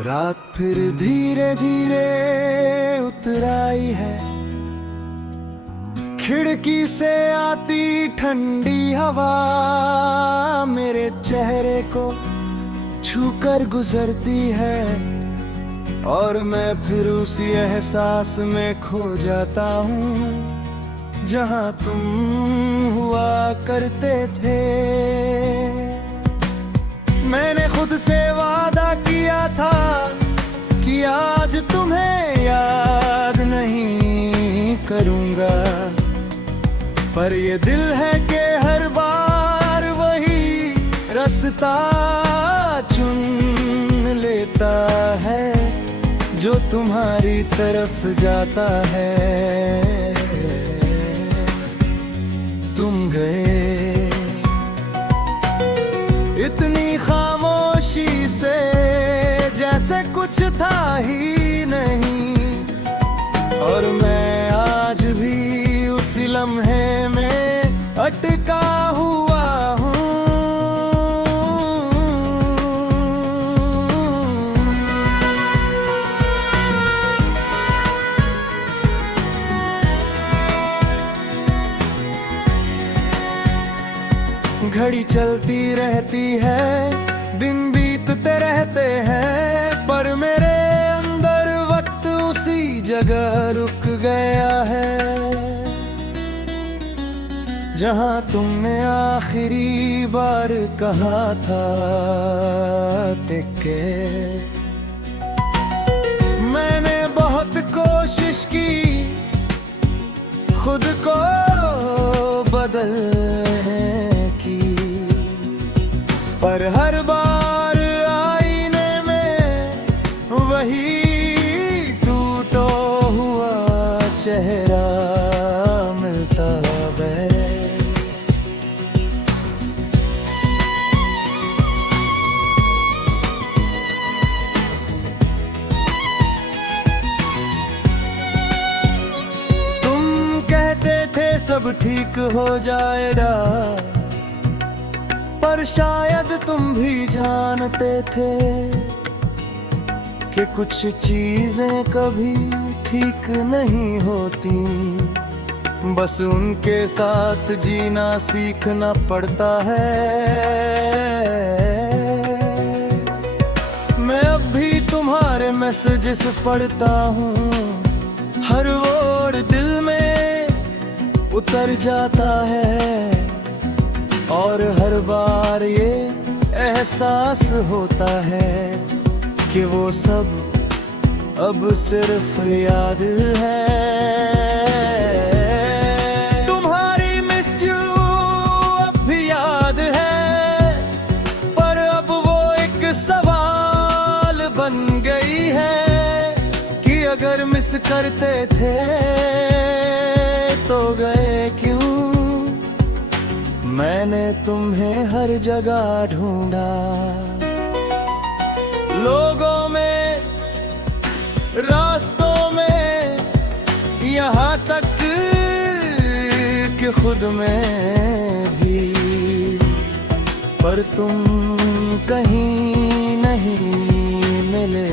रात फिर धीरे धीरे उतर आई है, खिड़की से आती ठंडी हवा मेरे चेहरे को छूकर गुजरती है, और मैं फिर उसी एहसास में खो जाता हूँ जहाँ तुम हुआ करते थे। मैंने खुद से वादा किया था कि आज तुम्हें याद नहीं करूँगा, पर ये दिल है कि हर बार वही रास्ता चुन लेता है जो तुम्हारी तरफ जाता है। तुम गए इतनी खामोशी से जैसे कुछ था ही नहीं, और मैं आज भी उसी लम्हे में अटका हुआ हूँ। घड़ी चलती रहती है, दिन बीतते रहते हैं, पर मेरे अंदर वक्त उसी जगह रुक गया है जहाँ तुमने आखिरी बार कहा था टिके। मैंने बहुत कोशिश की खुद को बदलने की, पर हर बार आईने में वही टूटा हुआ चेहरा मिलता है। तुम कहते थे सब ठीक हो जाएगा, पर शायद तुम भी जानते थे कि कुछ चीजें कभी ठीक नहीं होती, बस उनके साथ जीना सीखना पड़ता है। मैं अब भी तुम्हारे मैसेजेस पढ़ता हूँ, हर वर्ड दिल में उतर जाता है, और हर बार ये एहसास होता है कि वो सब अब सिर्फ याद है। तुम्हारी मिस यू अब भी याद है, पर अब वो एक सवाल बन गई है कि अगर मिस करते थे तो गए क्यों। मैंने तुम्हें हर जगह ढूंढा, लोगों में, रास्तों में, यहाँ तक कि खुद में भी, पर तुम कहीं नहीं मिले,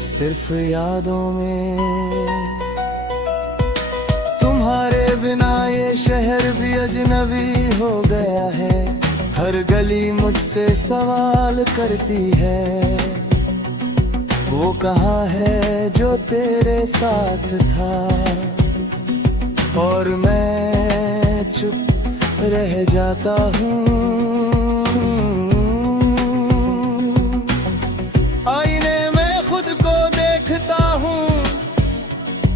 सिर्फ यादों में। तुम्हारे बिना ये शहर भी अजनबी हो गया है, हर गली मुझसे सवाल करती है, वो कहाँ है जो तेरे साथ था, और मैं चुप रह जाता हूँ। आईने में खुद को देखता हूँ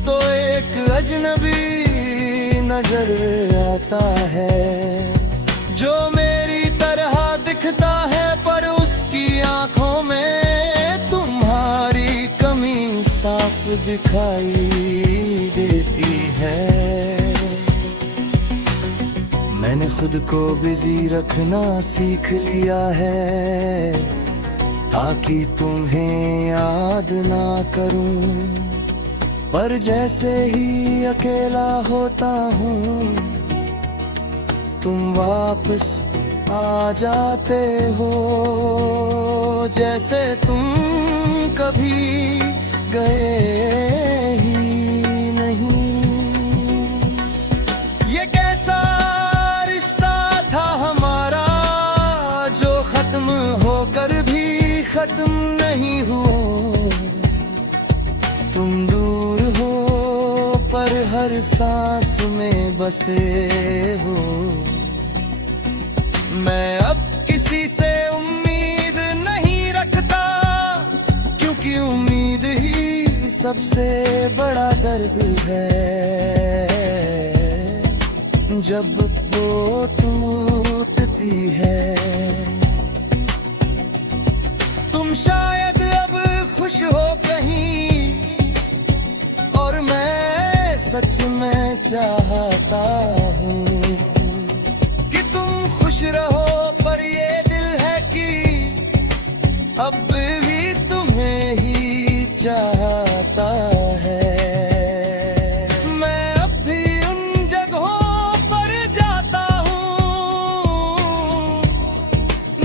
तो एक अजनबी नजर आता है, जो मेरी तरह दिखता है, पर उसकी आंखों में तुम्हारी कमी साफ दिखाई देती है। मैंने खुद को बिजी रखना सीख लिया है ताकि तुम्हें याद ना करूं, पर जैसे ही अकेला होता हूँ तुम वापस आ जाते हो, जैसे तुम कभी गए ही नहीं। ये कैसा रिश्ता था हमारा, जो खत्म होकर भी खत्म नहीं हुआ। तुम दूर हो पर हर सांस में बसे हो। मैं अब किसी से उम्मीद नहीं रखता, क्योंकि उम्मीद ही सबसे बड़ा दर्द है। जब वो टूटती है, तुम शायद अब खुश हो कहीं, और मैं सच में चाहता हूँ कि तुम खुश रहो। पर ये दिल है कि अब भी तुम्हें ही चाहता है। मैं अब भी उन जगहों पर जाता हूँ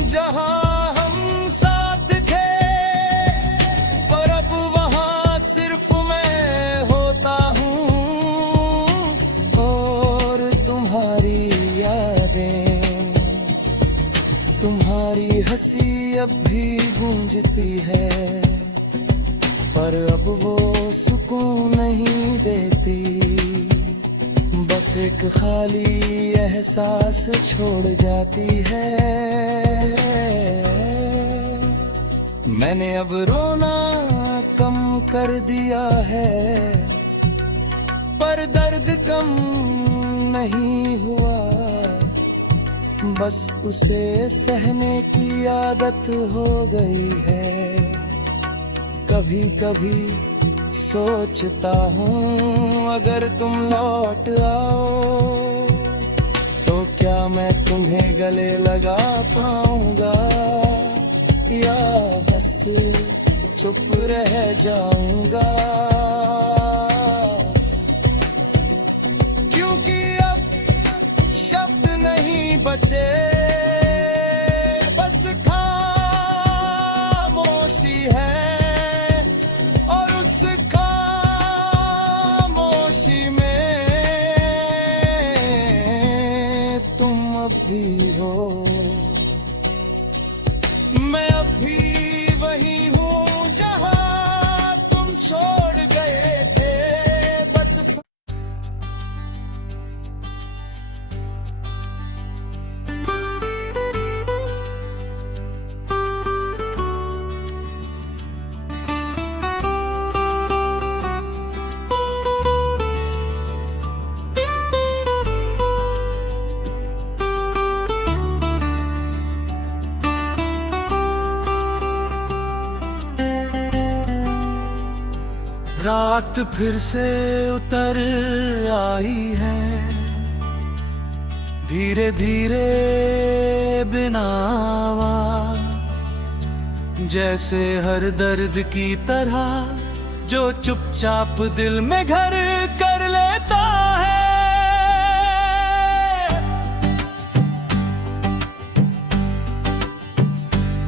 जहाँ हम साथ थे, पर अब वहाँ सिर्फ मैं होता हूँ और तुम्हारी यादें। तुम्हारी हंसी अब भी गूंजती है, पर अब वो सुकून नहीं देती। बस एक खाली एहसास छोड़ जाती है। मैंने अब रोना कम कर दिया है, पर दर्द कम नहीं हुआ। बस उसे सहने की आदत हो गई है। कभी कभी सोचता हूँ अगर तुम लौट आओ, तो क्या मैं तुम्हें गले लगा पाऊंगा, या बस चुप रह जाऊंगा। क्योंकि अब शब्द नहीं बचे, बस खामोशी है, और उस खामोशी में तुम अब भी हो। मैं अब भी वही हूँ जहाँ तुम छोड़ गए थे। बस रात फिर से उतर आई है, धीरे धीरे बिना आवाज, जैसे हर दर्द की तरह जो चुपचाप दिल में घर कर लेता है।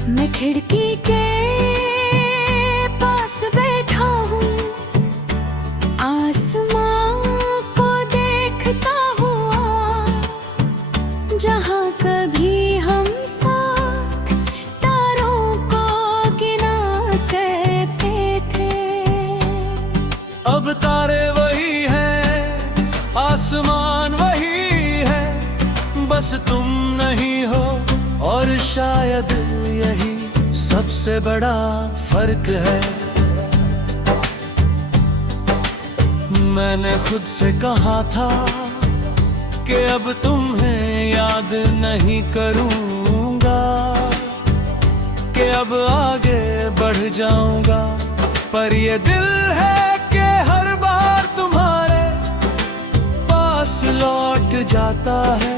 मैं खिड़की के पास बैठा हूँ, आसमां को देखता हुआ, जहाँ कभी हम साथ तारों को गिना करते थे। अब तारे वही हैं, आसमान वही है, बस तुम नहीं हो। और शायद यही सबसे बड़ा फर्क है। मैंने खुद से कहा था कि अब तुम्हें याद नहीं करूंगा, कि अब आगे बढ़ जाऊंगा। पर ये दिल है कि हर बार तुम्हारे पास लौट जाता है।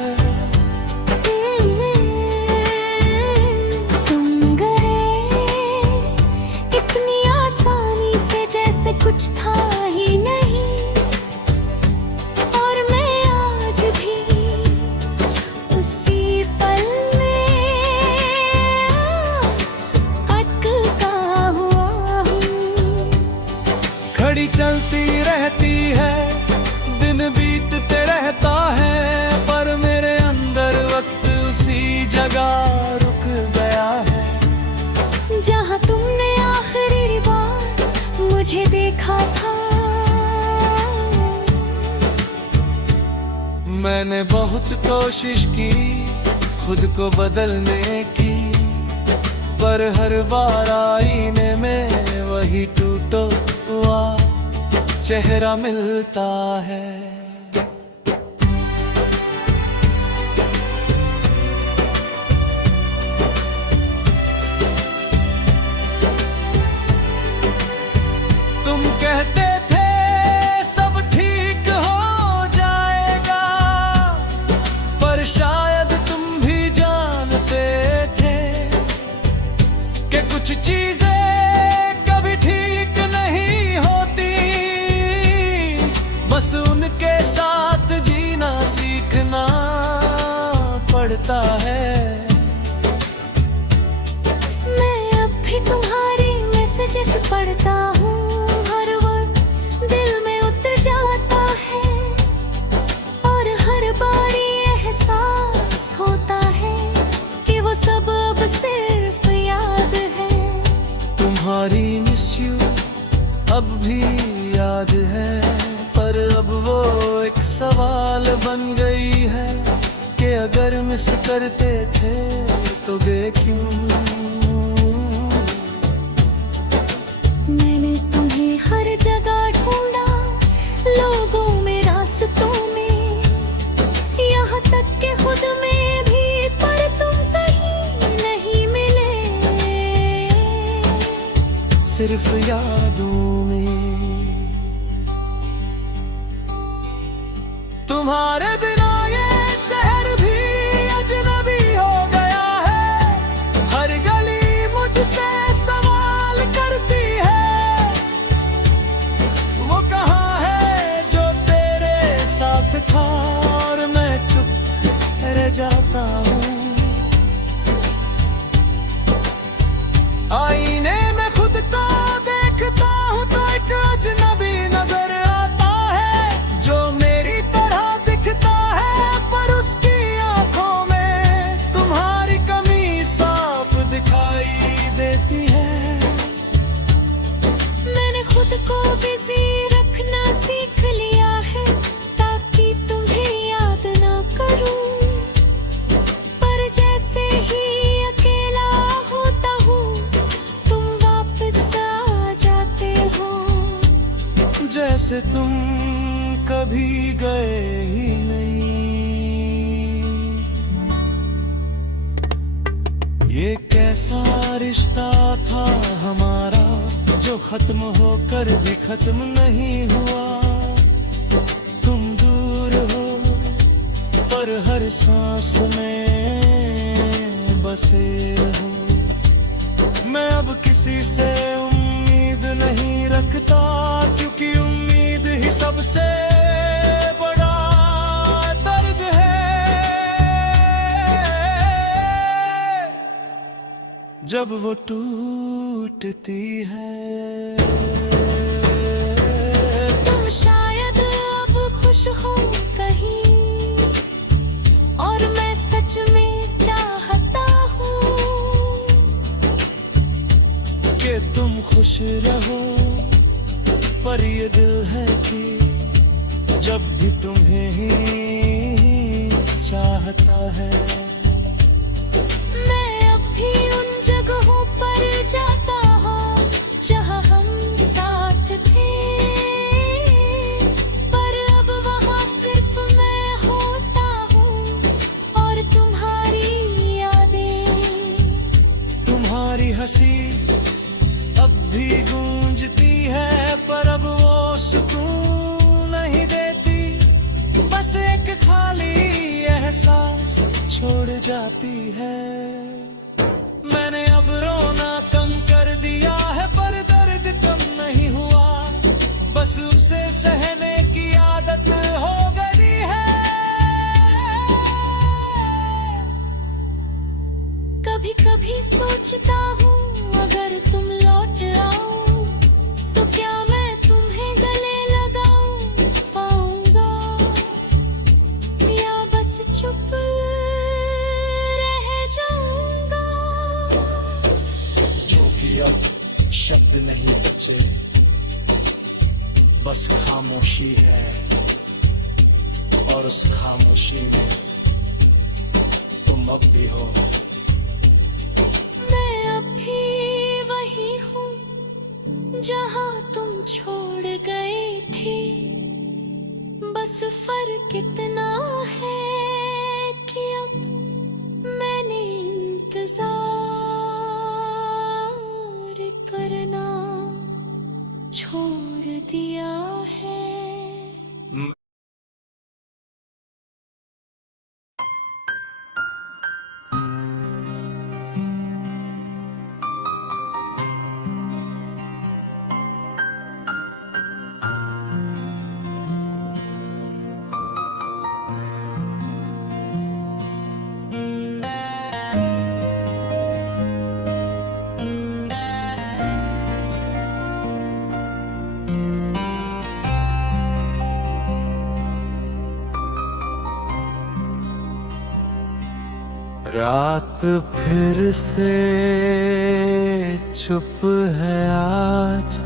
कुछ था ही नहीं, और मैं आज भी उसी पल में मैंने बहुत कोशिश की खुद को बदलने की, पर हर बार आईने में वही टूटा हुआ चेहरा मिलता है। तुम कहते थे सब ठीक हो जाएगा, पर शायद तुम भी जानते थे कि कुछ चीजें कभी ठीक नहीं होती, बस उनके साथ जीना सीखना पड़ता है। मैं अब भी तुम्हारी मैसेजेस पढ़ता हूँ, हर वक्त दिल में उतर जाता है, और हर बार ये एहसास होता है कि वो सब अब सिर्फ याद है। तुम्हारी मिस यू अब भी याद है, पर अब वो एक सवाल बन गई है कि अगर मिस करते थे तो वे क्यों। मैंने तुम्हें हर जगह ढूंढा, लोगों में, रास्तों में, यहाँ तक के खुद में भी, पर तुम कहीं नहीं मिले, सिर्फ यादों में। तुम्हारे बिना ये शहर भी अजनबी हो गया है, हर गली मुझसे सवाल करती है, वो कहाँ है जो तेरे साथ था, और मैं चुप रह जाता हूँ। आईने में खुद को देखता हूँ तो एक अजनबी नजर आता है, जो मेरी तरह दिखता है, पर उसकी आंखों में तुम्हारी कमी साफ दिखाई देती है। मैंने खुद को बिजी रखना सीख लिया है, ताकि तुम्हें याद ना करूं, पर जैसे ही अकेला होता हूँ तुम वापस आ जाते हो, जैसे तुम कभी गए ही नहीं। ये कैसा रिश्ता था हमारा जो खत्म होकर भी खत्म नहीं हुआ। तुम दूर हो पर हर सांस में बसे हो। मैं अब किसी से उम्मीद नहीं रखता, क्योंकि उम्मीद ही सबसे बड़ा दर्द है। जब वो टूटती है। तुम शायद अब खुश हो कहीं, और मैं सच में चाहता हूँ कि तुम खुश रहो, पर ये दिल है कि जब भी तुम्हें ही चाहता है। मैं अब भी उन जगहों पर जाता हूँ जहाँ हम साथ थे, पर अब वहाँ सिर्फ मैं होता हूँ और तुम्हारी यादें। तुम्हारी हंसी अब भी गूंजती है, पर अब वो सुकून नहीं देती, बस एक खाली एहसास छोड़ जाती है। मैंने अब रोना कम कर दिया है, पर दर्द कम नहीं हुआ, बस उसे सहने की आदत हो गई है। कभी कभी सोचता हूँ अगर तुम लौट आओ तो क्या मैं तुम्हें गले लगाऊं पाऊंगा, या बस चुप रह जाऊंगा। क्योंकि अब शब्द नहीं बचे, बस खामोशी है। और उस खामोशी में तुम अब भी हो। मैं अब भी वही हूँ जहाँ तुम छोड़ गए थे। बस फर्क इतना है कि अब मैंने इंतजार करना छोड़ दिया है। रात फिर से चुप है आज,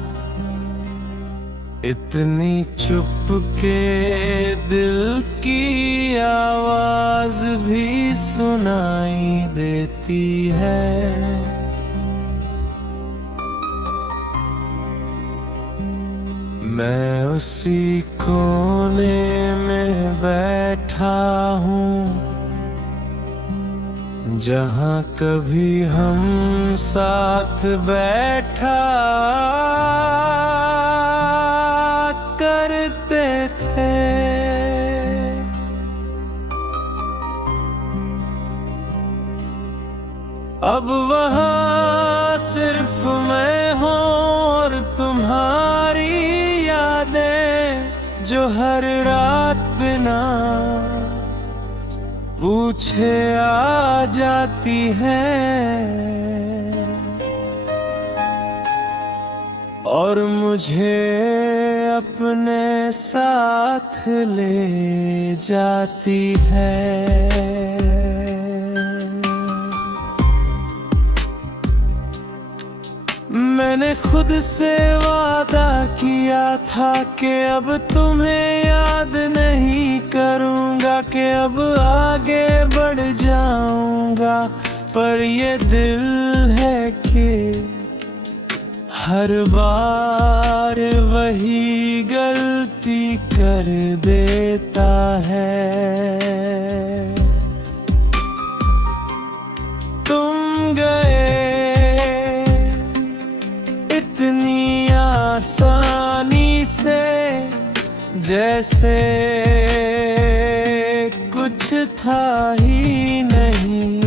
इतनी चुप के दिल की आवाज भी सुनाई देती है। मैं उसी कोने में बैठा हूँ जहाँ कभी हम साथ बैठा करते थे। अब वहाँ सिर्फ मैं हूँ और तुम्हारी यादें जो हर रात बिना पूछे आ जाती हैं और मुझे अपने साथ ले जाती है। मैंने खुद से वादा किया था कि अब तुम्हें याद नहीं करूँगा, कि अब आगे बढ़ जाऊँगा, पर ये दिल है कि हर बार वही गलती कर देता है। तुम गए इतनी आसानी से जैसे कुछ था ही नहीं,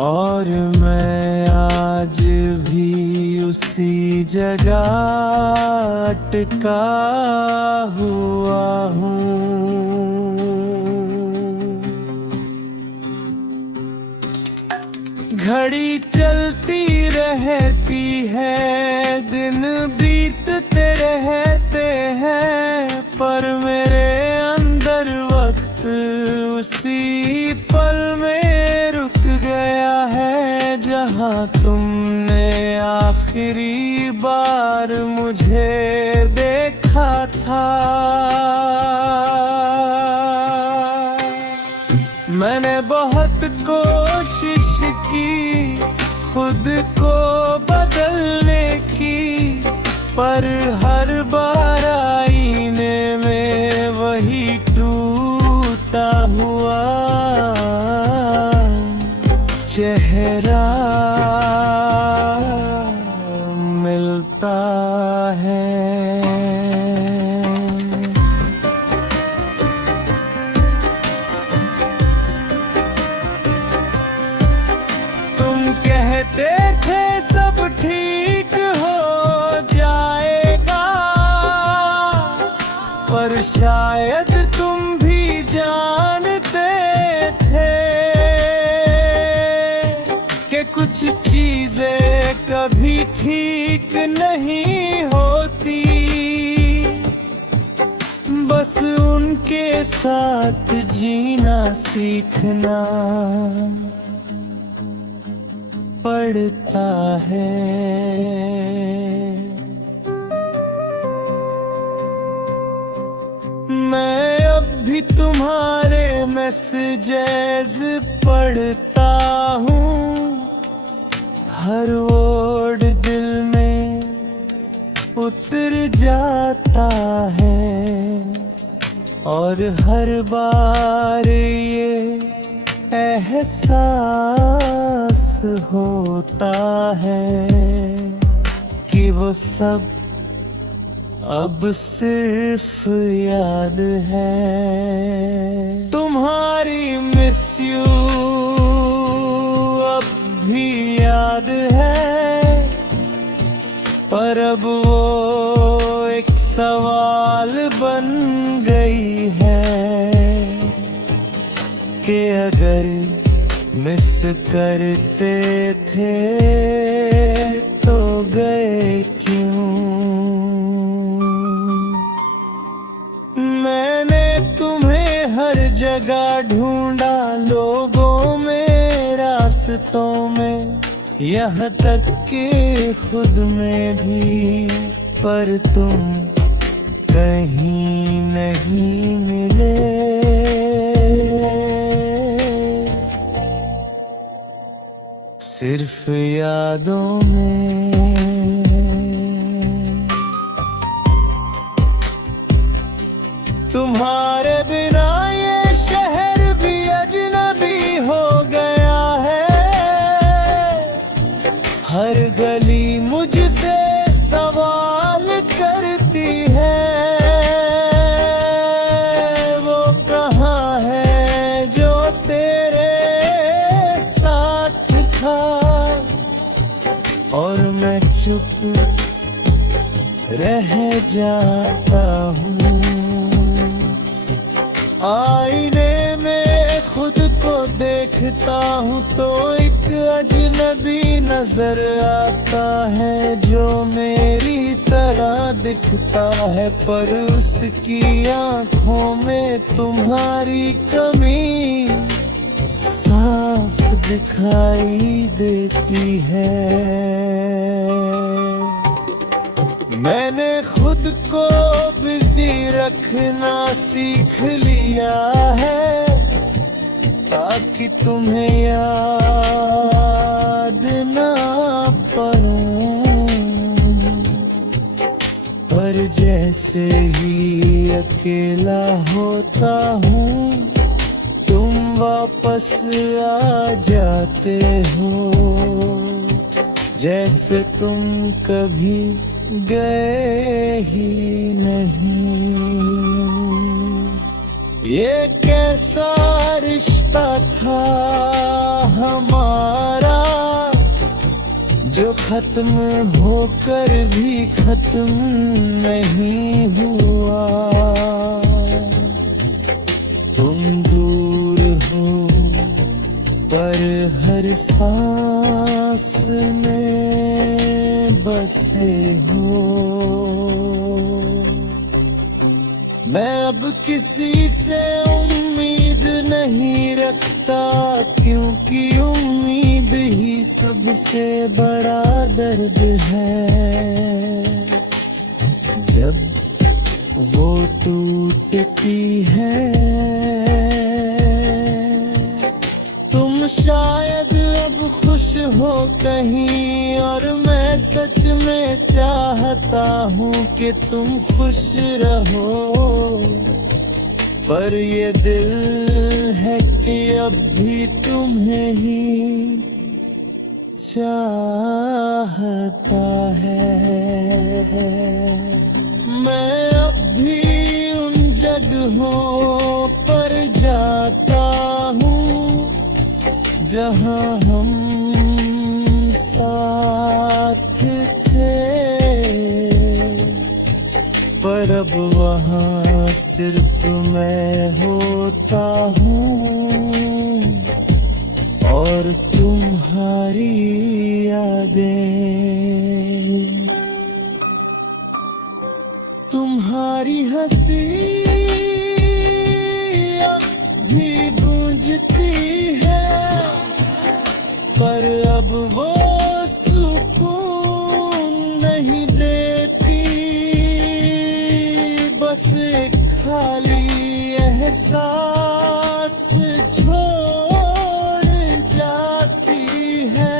और मैं आज भी उसी जगह अटका हुआ हूँ। घड़ी चलती रहती है, दिन बीतते रहते हैं, पर मेरे अंदर वक्त उसी पल में रुक गया है जहाँ तुमने आखिरी बार मुझे देखा था। मैंने बहुत कोशिश की खुद को बदलने की, पर हर बार आईने में वही टूटा हुआ चेहरा मिलता है। कहते थे सब ठीक हो जाएगा, पर शायद तुम भी जानते थे कि कुछ चीजें कभी ठीक नहीं होती, बस उनके साथ जीना सीखना पड़ता है। मैं भी तुम्हारे मैसेजेस पढ़ता हूँ, हर वर्ड दिल में उतर जाता है, और हर बार ये एहसास होता है कि वो सब अब सिर्फ याद है। तुम्हारी मिस यू अब भी याद है, पर अब वो एक सवाल बन गई है कि अगर मिस करते थे तो गए क्यों। मैंने तुम्हें हर जगह ढूंढा, लोगों में, रास्तों में, यहाँ तक कि खुद में भी, पर तुम कहीं नहीं मिले। सिर्फ यादों में। तुम्हारे बिना ये शहर भी अजनबी हो गया है, हर गली मुझसे सवाल करती है, वो कहाँ है जो तेरे साथ था। और मैं चुप रह जाता हूँ, आईने में खुद को देखता हूँ तो एक अजनबी नजर आता है, जो मेरी तरह दिखता है, पर उसकी आँखों में तुम्हारी कमी साफ दिखाई देती है। मैंने खुद को बिजी रखना सीख लिया है, ताकि तुम्हें याद ना पड़ूं, पर जैसे ही अकेला होता हूँ तुम वापस आ जाते हो, जैसे तुम कभी गए ही नहीं। ये कैसा रिश्ता था हमारा, जो खत्म होकर भी खत्म नहीं हुआ। तुम दूर हो पर हर सांस में बसे हो। मैं अब किसी से उम्मीद नहीं रखता, क्योंकि उम्मीद ही सबसे बड़ा दर्द है। जब वो टूटती है, तुम शायद अब खुश हो कहीं, और मैं सच में चाहता हूँ कि तुम खुश रहो, पर ये दिल है कि अब भी तुम्हें ही चाहता है। मैं अब भी उन जगहों पर जाता हूँ जहाँ हम साथ थे, पर अब वहाँ सिर्फ मैं होता हूँ और तुम्हारी यादें। तुम्हारी हंसी अब भी गूंजती है, पर अब वो सुकून नहीं देती। बस एक खाली एहसास छोड़ जाती है।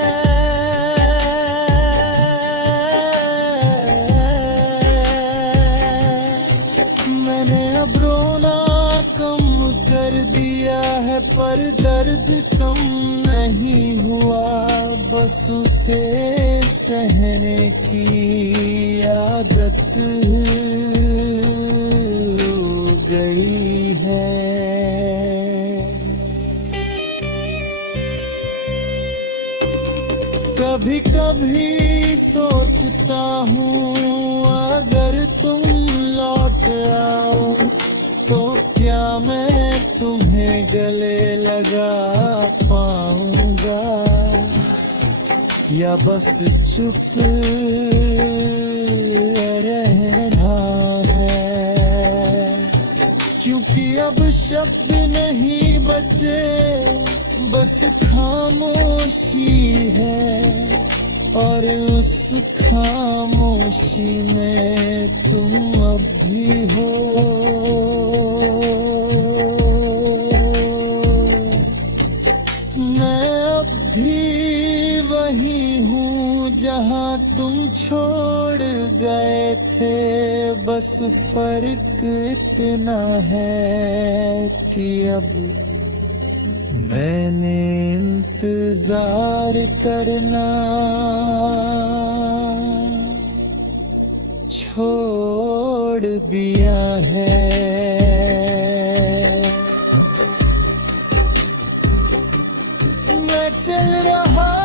मैंने अब रोना कम कर दिया है, पर दर्द कम नहीं हुआ, बस उसे सहने की आदत हो गई है। कभी कभी सोचता हूँ अगर तुम लौट आओ तो क्या मैं तुम्हें गले लगा पाऊंगा, या बस चुप रहना है। क्योंकि अब शब्द नहीं बचे, बस खामोशी है, और उस खामोशी में तुम अब भी हो। मैं अब भी वही हूँ जहाँ तुम छोड़ गए थे, बस फर्क इतना है कि अब मैंने इंतजार करना छोड़ दिया है। मैं चल रहा